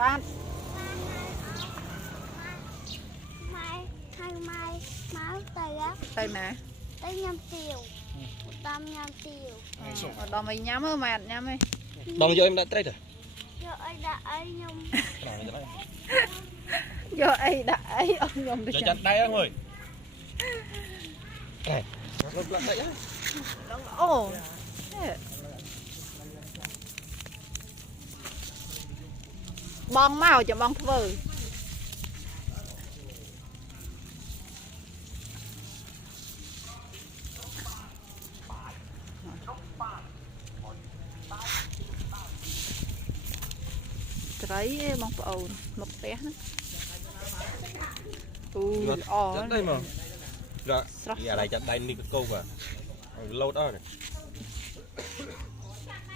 บ้าน mai hai mai máu tay á ទៅណា tay nhâm tiều tam nhâm tiều ដល់មិនញ៉ាំមើលម៉ែញ៉ាំទេ បងយកemដាក់ត្រីទៅ cho ai đã ai nhâm យកអីដាក់អីអស់ខ្ញុំទៅ យក ចាំ ចាត់ដៃហ្នឹងមើលអេរត់ផ្លាក់ដៃហើយ អូបងមកចាំបងធ្វើត្រីឯងបងប្អូនមកផ្ទះណាអូល្អ ចាត់ដៃមក dạ, dạ này chặt đây đi câu vào load đó này